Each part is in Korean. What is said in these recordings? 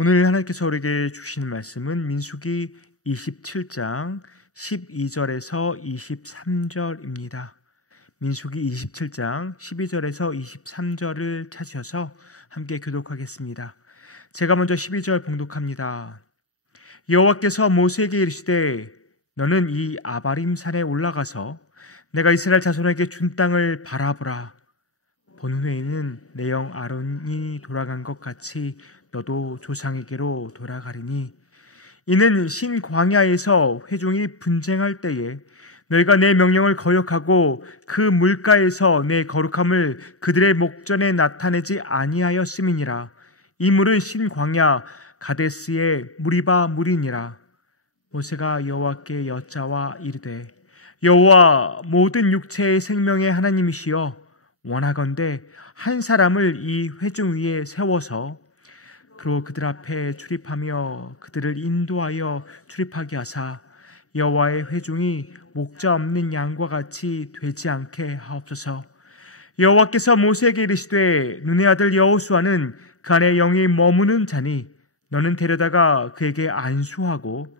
오늘 하나님께서 우리에게 주시는 말씀은 민수기 27장 12절에서 23절입니다. 민수기 27장 12절에서 23절을 찾으셔서 함께 교독하겠습니다. 제가 먼저 12절 봉독합니다. 여호와께서 모세에게 이르시되 너는 이 아바림 산에 올라가서 내가 이스라엘 자손에게 준 땅을 바라보라. 본 후에는 내 형 아론이 돌아간 것 같이 너도 조상에게로 돌아가리니 이는 신 광야에서 회중이 분쟁할 때에 너희가 내 명령을 거역하고 그 물가에서 내 거룩함을 그들의 목전에 나타내지 아니하였음이니라. 이 물은 신 광야 가데스의 무리바 물이니라. 모세가 여호와께 여짜와 이르되 여호와 모든 육체의 생명의 하나님이시여 원하건대 한 사람을 이 회중 위에 세워서 그로 그들 앞에 출입하며 그들을 인도하여 출입하게 하사 여호와의 회중이 목자 없는 양과 같이 되지 않게 하옵소서. 여호와께서 모세에게 이르시되 눈의 아들 여호수아는 그 안에 영이 머무는 자니 너는 데려다가 그에게 안수하고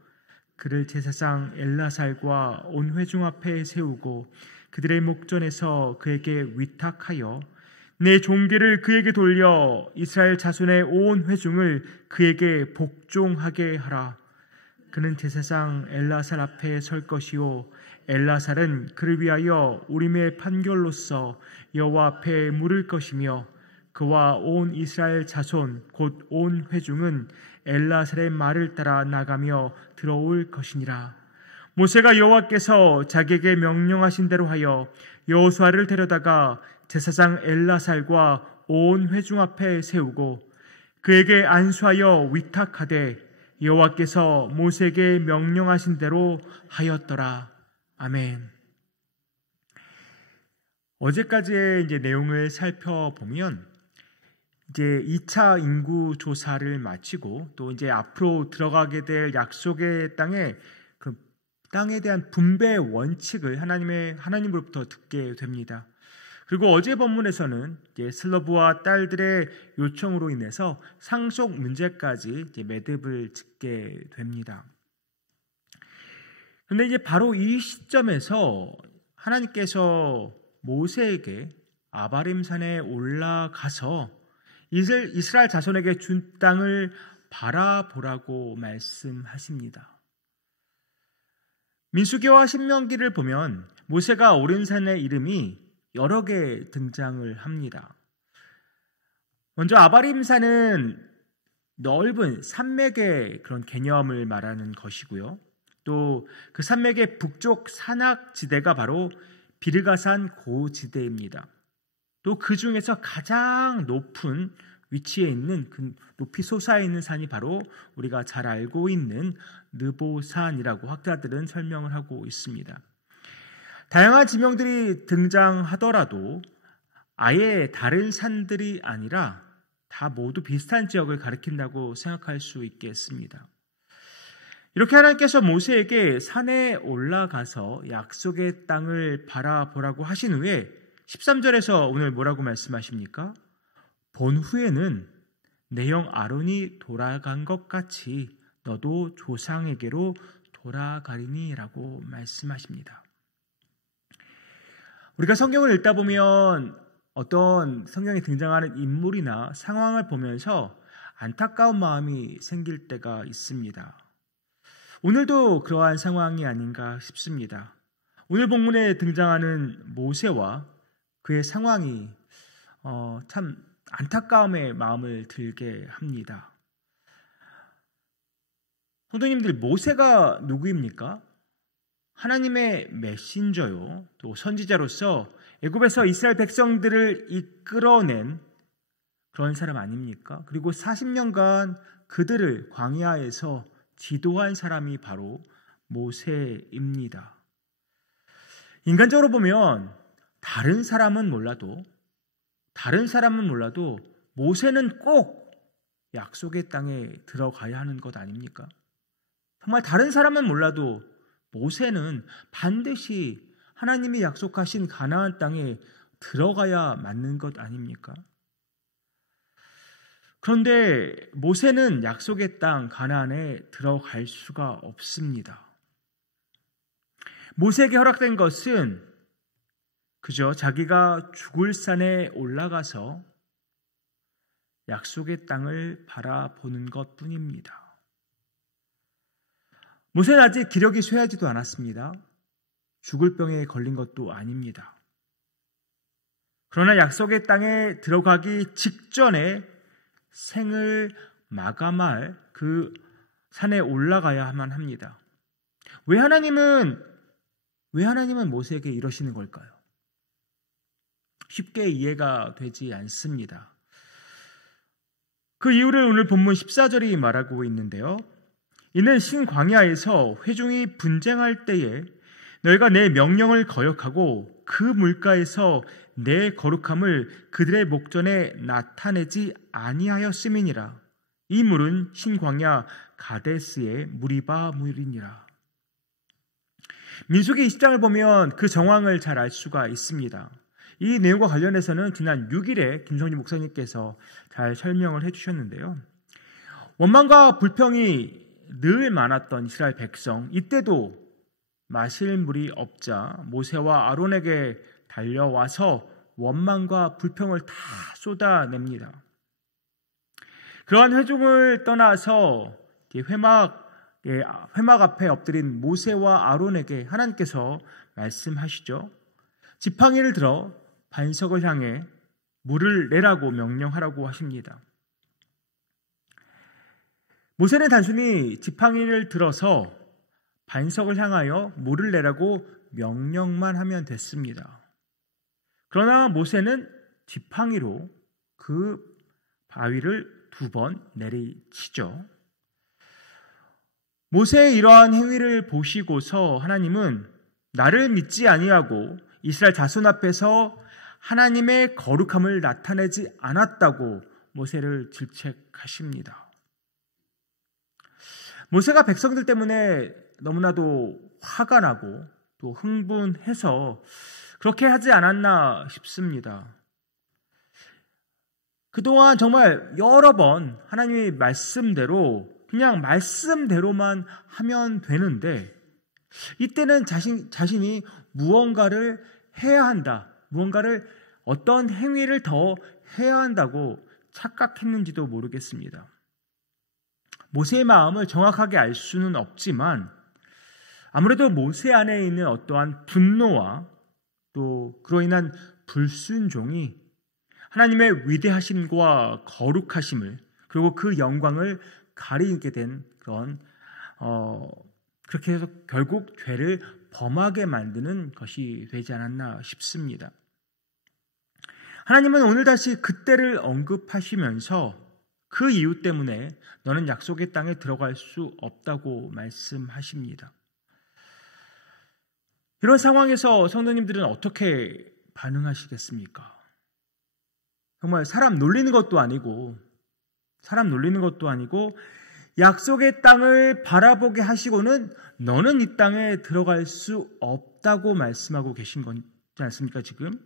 그를 제사장 엘라살과 온 회중 앞에 세우고 그들의 목전에서 그에게 위탁하여 내 종궤를 그에게 돌려 이스라엘 자손의 온 회중을 그에게 복종하게 하라. 그는 제사장 엘라살 앞에 설 것이요 엘라살은 그를 위하여 우림의 판결로서 여호와 앞에 물을 것이며 그와 온 이스라엘 자손 곧 온 회중은 엘라살의 말을 따라 나가며 들어올 것이니라. 모세가 여호와께서 자기에게 명령하신 대로 하여 여호수아를 데려다가 제사장 엘라살과 온 회중 앞에 세우고 그에게 안수하여 위탁하되 여호와께서 모세에게 명령하신 대로 하였더라. 아멘. 어제까지의 내용을 살펴보면 이제 2차 인구 조사를 마치고 또 이제 앞으로 들어가게 될 약속의 땅에 그 땅에 대한 분배 원칙을 하나님으로부터 듣게 됩니다. 그리고 어제 본문에서는 이제 슬러브와 딸들의 요청으로 인해서 상속 문제까지 이제 매듭을 짓게 됩니다. 그런데 이제 바로 이 시점에서 하나님께서 모세에게 아바림 산에 올라가서 이스라엘 자손에게 준 땅을 바라보라고 말씀하십니다. 민수기와 신명기를 보면 모세가 오른 산의 이름이 여러 개 등장을 합니다. 먼저 아바림 산은 넓은 산맥의 그런 개념을 말하는 것이고요. 또 그 산맥의 북쪽 산악지대가 바로 비르가산 고지대입니다. 또 그 중에서 가장 높은 위치에 있는 그 높이 솟아있는 산이 바로 우리가 잘 알고 있는 느보산이라고 학자들은 설명을 하고 있습니다. 다양한 지명들이 등장하더라도 아예 다른 산들이 아니라 다 모두 비슷한 지역을 가리킨다고 생각할 수 있겠습니다. 이렇게 하나님께서 모세에게 산에 올라가서 약속의 땅을 바라보라고 하신 후에 13절에서 오늘 뭐라고 말씀하십니까? 본 후에는 내 형 아론이 돌아간 것 같이 너도 조상에게로 돌아가리니 라고 말씀하십니다. 우리가 성경을 읽다 보면 어떤 성경에 등장하는 인물이나 상황을 보면서 안타까운 마음이 생길 때가 있습니다. 오늘도 그러한 상황이 아닌가 싶습니다. 오늘 본문에 등장하는 모세와 그의 상황이 참 안타까움의 마음을 들게 합니다. 성도님들, 모세가 누구입니까? 하나님의 메신저요, 또 선지자로서 애굽에서 이스라엘 백성들을 이끌어낸 그런 사람 아닙니까? 그리고 40년간 그들을 광야에서 지도한 사람이 바로 모세입니다. 인간적으로 보면 다른 사람은 몰라도 모세는 꼭 약속의 땅에 들어가야 하는 것 아닙니까? 정말 다른 사람은 몰라도 모세는 반드시 하나님이 약속하신 가나안 땅에 들어가야 맞는 것 아닙니까? 그런데 모세는 약속의 땅 가나안에 들어갈 수가 없습니다. 모세에게 허락된 것은 그저 자기가 죽을 산에 올라가서 약속의 땅을 바라보는 것뿐입니다. 모세는 아직 기력이 쇠하지도 않았습니다. 죽을 병에 걸린 것도 아닙니다. 그러나 약속의 땅에 들어가기 직전에 생을 마감할 그 산에 올라가야만 합니다. 왜 하나님은 모세에게 이러시는 걸까요? 쉽게 이해가 되지 않습니다. 그 이유를 오늘 본문 14절이 말하고 있는데요. 이는 신광야에서 회중이 분쟁할 때에 너희가 내 명령을 거역하고 그 물가에서 내 거룩함을 그들의 목전에 나타내지 아니하였음이니라. 이 물은 신광야 가데스의 무리바 물이니라. 민수기 20장을 보면 그 정황을 잘 알 수가 있습니다. 이 내용과 관련해서는 지난 6일에 김성진 목사님께서 잘 설명을 해주셨는데요. 원망과 불평이 늘 많았던 이스라엘 백성, 이때도 마실 물이 없자 모세와 아론에게 달려와서 원망과 불평을 다 쏟아냅니다. 그러한 회중을 떠나서 회막 앞에 엎드린 모세와 아론에게 하나님께서 말씀하시죠. 지팡이를 들어 반석을 향해 물을 내라고 명령하라고 하십니다. 모세는 단순히 지팡이를 들어서 반석을 향하여 물을 내라고 명령만 하면 됐습니다. 그러나 모세는 지팡이로 그 바위를 2번 내리치죠. 모세의 이러한 행위를 보시고서 하나님은 나를 믿지 아니하고 이스라엘 자손 앞에서 하나님의 거룩함을 나타내지 않았다고 모세를 질책하십니다. 모세가 백성들 때문에 너무나도 화가 나고 또 흥분해서 그렇게 하지 않았나 싶습니다. 그동안 정말 여러 번 하나님의 말씀대로 그냥 말씀대로만 하면 되는데 이때는 자신이 무언가를 해야 한다, 무언가를 어떤 행위를 더 해야 한다고 착각했는지도 모르겠습니다. 모세의 마음을 정확하게 알 수는 없지만 아무래도 모세 안에 있는 어떠한 분노와 또 그로 인한 불순종이 하나님의 위대하심과 거룩하심을 그리고 그 영광을 가리게 된 그런 그렇게 해서 결국 죄를 범하게 만드는 것이 되지 않았나 싶습니다. 하나님은 오늘 다시 그때를 언급하시면서 그 이유 때문에 너는 약속의 땅에 들어갈 수 없다고 말씀하십니다. 이런 상황에서 성도님들은 어떻게 반응하시겠습니까? 정말 사람 놀리는 것도 아니고 약속의 땅을 바라보게 하시고는 너는 이 땅에 들어갈 수 없다고 말씀하고 계신 거지 않습니까, 지금?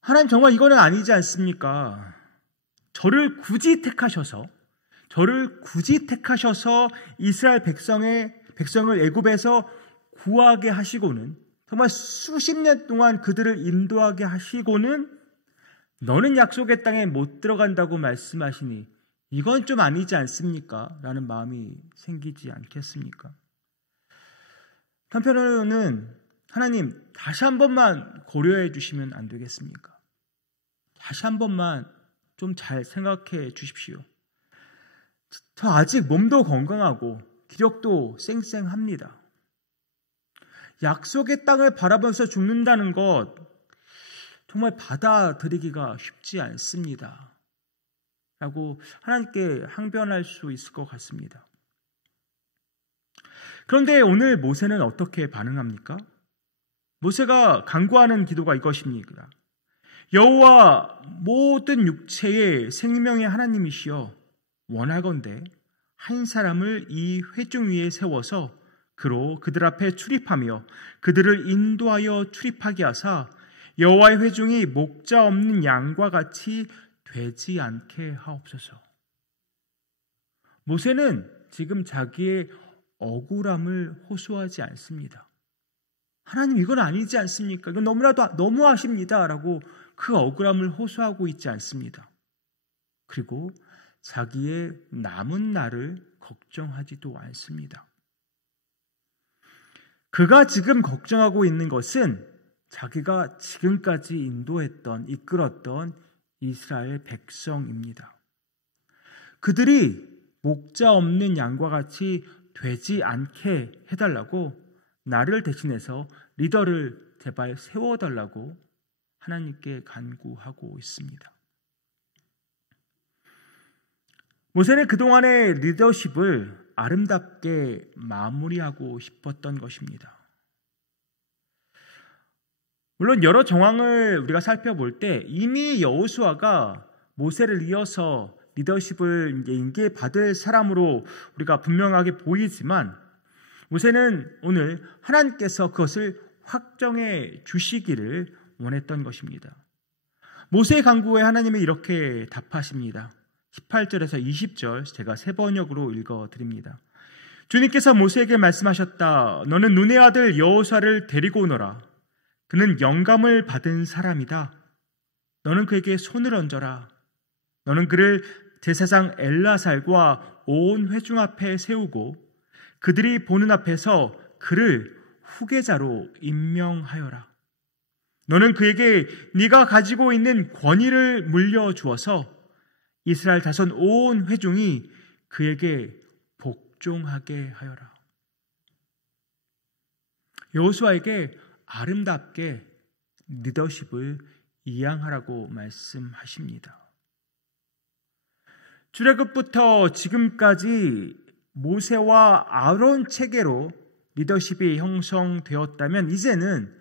하나님 정말 이거는 아니지 않습니까? 저를 굳이 택하셔서 이스라엘 백성을 애굽에서 구하게 하시고는 정말 수십 년 동안 그들을 인도하게 하시고는 너는 약속의 땅에 못 들어간다고 말씀하시니 이건 좀 아니지 않습니까? 라는 마음이 생기지 않겠습니까? 한편으로는 하나님 다시 한 번만 고려해 주시면 안 되겠습니까? 다시 한 번만 좀 잘 생각해 주십시오. 저 아직 몸도 건강하고 기력도 쌩쌩합니다. 약속의 땅을 바라보면서 죽는다는 것 정말 받아들이기가 쉽지 않습니다. 라고 하나님께 항변할 수 있을 것 같습니다. 그런데 오늘 모세는 어떻게 반응합니까? 모세가 간구하는 기도가 이것입니다. 여호와 모든 육체의 생명의 하나님이시여 원하건대 한 사람을 이 회중 위에 세워서 그로 그들 앞에 출입하며 그들을 인도하여 출입하게 하사 여호와의 회중이 목자 없는 양과 같이 되지 않게 하옵소서. 모세는 지금 자기의 억울함을 호소하지 않습니다. 하나님, 이건 아니지 않습니까? 이건 너무나도 너무하십니다 라고 그 억울함을 호소하고 있지 않습니다. 그리고 자기의 남은 날을 걱정하지도 않습니다. 그가 지금 걱정하고 있는 것은 자기가 지금까지 이끌었던 이스라엘 백성입니다. 그들이 목자 없는 양과 같이 되지 않게 해달라고, 나를 대신해서 리더를 제발 세워달라고 하나님께 간구하고 있습니다. 모세는 그동안의 리더십을 아름답게 마무리하고 싶었던 것입니다. 물론 여러 정황을 우리가 살펴볼 때 이미 여호수아가 모세를 이어서 리더십을 인계받을 사람으로 우리가 분명하게 보이지만, 모세는 오늘 하나님께서 그것을 확정해 주시기를 원했던 것입니다. 모세의 간구에 하나님이 이렇게 답하십니다. 18절에서 20절 제가 세 번역으로 읽어드립니다. 주님께서 모세에게 말씀하셨다. 너는 눈의 아들 여호수아를 데리고 오너라. 그는 영감을 받은 사람이다. 너는 그에게 손을 얹어라. 너는 그를 제사장 엘라살과 온 회중 앞에 세우고 그들이 보는 앞에서 그를 후계자로 임명하여라. 너는 그에게 네가 가지고 있는 권위를 물려주어서 이스라엘 자손 온 회중이 그에게 복종하게 하여라. 여호수아에게 아름답게 리더십을 이양하라고 말씀하십니다. 출애굽부터 지금까지 모세와 아론 체계로 리더십이 형성되었다면, 이제는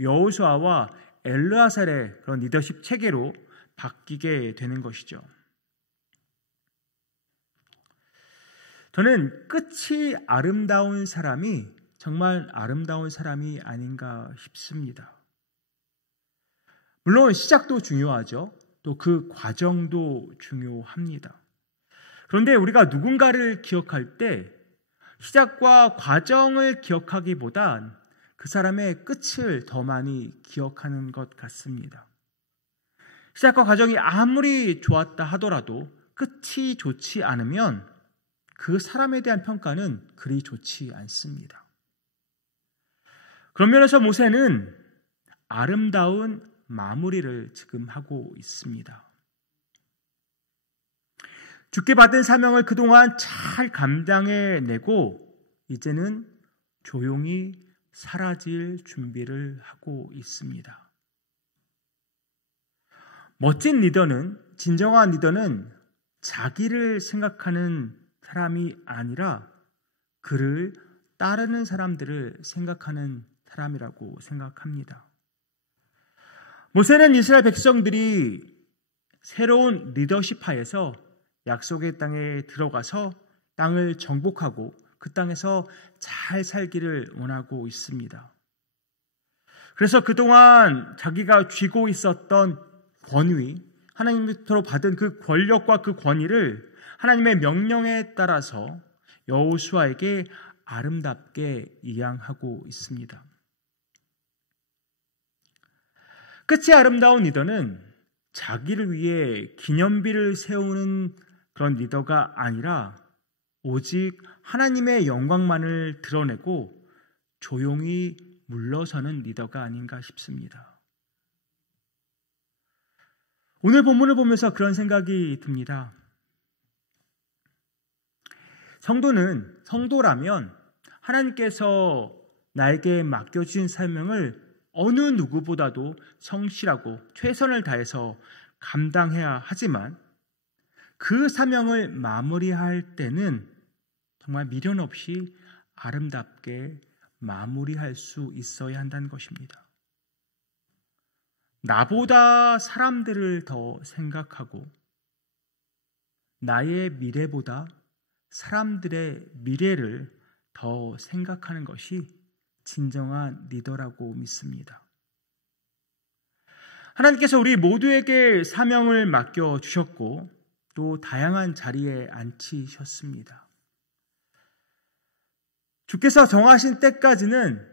여호수아와 엘르아살의 그런 리더십 체계로 바뀌게 되는 것이죠. 저는 끝이 아름다운 사람이 정말 아름다운 사람이 아닌가 싶습니다. 물론 시작도 중요하죠. 또 그 과정도 중요합니다. 그런데 우리가 누군가를 기억할 때 시작과 과정을 기억하기보단 그 사람의 끝을 더 많이 기억하는 것 같습니다. 시작과 과정이 아무리 좋았다 하더라도 끝이 좋지 않으면 그 사람에 대한 평가는 그리 좋지 않습니다. 그런 면에서 모세는 아름다운 마무리를 지금 하고 있습니다. 주께 받은 사명을 그동안 잘 감당해내고 이제는 조용히 사라질 준비를 하고 있습니다. 멋진 리더는, 진정한 리더는 자기를 생각하는 사람이 아니라 그를 따르는 사람들을 생각하는 사람이라고 생각합니다. 모세는 이스라엘 백성들이 새로운 리더십 하에서 약속의 땅에 들어가서 땅을 정복하고 그 땅에서 잘 살기를 원하고 있습니다. 그래서 그동안 자기가 쥐고 있었던 권위, 하나님부터 받은 그 권력과 그 권위를 하나님의 명령에 따라서 여호수아에게 아름답게 이양하고 있습니다. 끝이 아름다운 리더는 자기를 위해 기념비를 세우는 그런 리더가 아니라 오직 하나님의 영광만을 드러내고 조용히 물러서는 리더가 아닌가 싶습니다. 오늘 본문을 보면서 그런 생각이 듭니다. 성도라면 하나님께서 나에게 맡겨주신 사명을 어느 누구보다도 성실하고 최선을 다해서 감당해야 하지만 그 사명을 마무리할 때는 정말 미련 없이 아름답게 마무리할 수 있어야 한다는 것입니다. 나보다 사람들을 더 생각하고 나의 미래보다 사람들의 미래를 더 생각하는 것이 진정한 리더라고 믿습니다. 하나님께서 우리 모두에게 사명을 맡겨주셨고 또 다양한 자리에 앉히셨습니다. 주께서 정하신 때까지는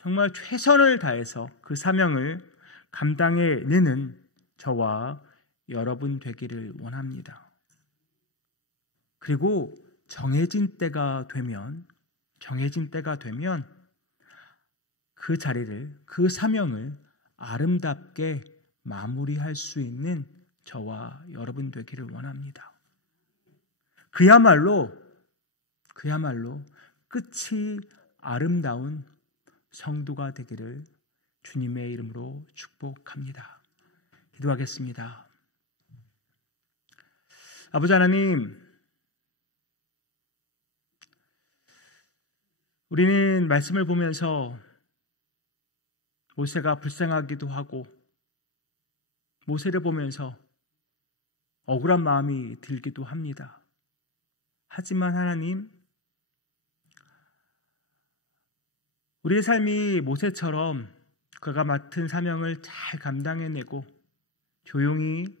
정말 최선을 다해서 그 사명을 감당해내는 저와 여러분 되기를 원합니다. 그리고 정해진 때가 되면 그 자리를, 그 사명을 아름답게 마무리할 수 있는 저와 여러분 되기를 원합니다. 그야말로 끝이 아름다운 성도가 되기를 주님의 이름으로 축복합니다. 기도하겠습니다. 아버지 하나님, 우리는 말씀을 보면서 모세가 불쌍하기도 하고 모세를 보면서 억울한 마음이 들기도 합니다. 하지만 하나님, 우리의 삶이 모세처럼 그가 맡은 사명을 잘 감당해내고 조용히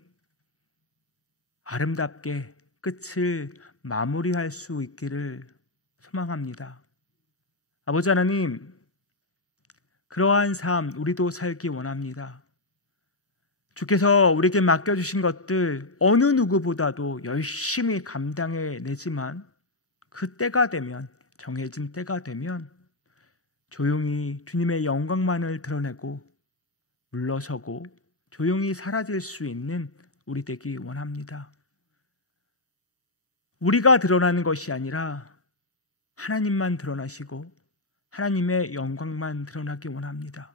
아름답게 끝을 마무리할 수 있기를 소망합니다. 아버지 하나님, 그러한 삶 우리도 살기 원합니다. 주께서 우리에게 맡겨주신 것들 어느 누구보다도 열심히 감당해내지만 그 때가 되면, 정해진 때가 되면 조용히 주님의 영광만을 드러내고 물러서고 조용히 사라질 수 있는 우리 되기 원합니다. 우리가 드러나는 것이 아니라 하나님만 드러나시고 하나님의 영광만 드러나기 원합니다.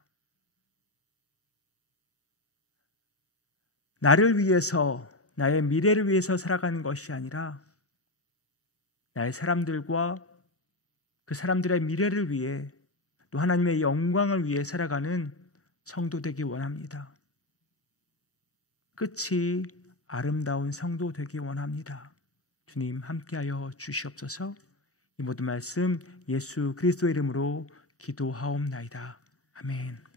나를 위해서, 나의 미래를 위해서 살아가는 것이 아니라 나의 사람들과 그 사람들의 미래를 위해 또 하나님의 영광을 위해 살아가는 성도 되기 원합니다. 끝이 아름다운 성도 되기 원합니다. 주님 함께하여 주시옵소서. 이 모든 말씀 예수 그리스도의 이름으로 기도하옵나이다. 아멘.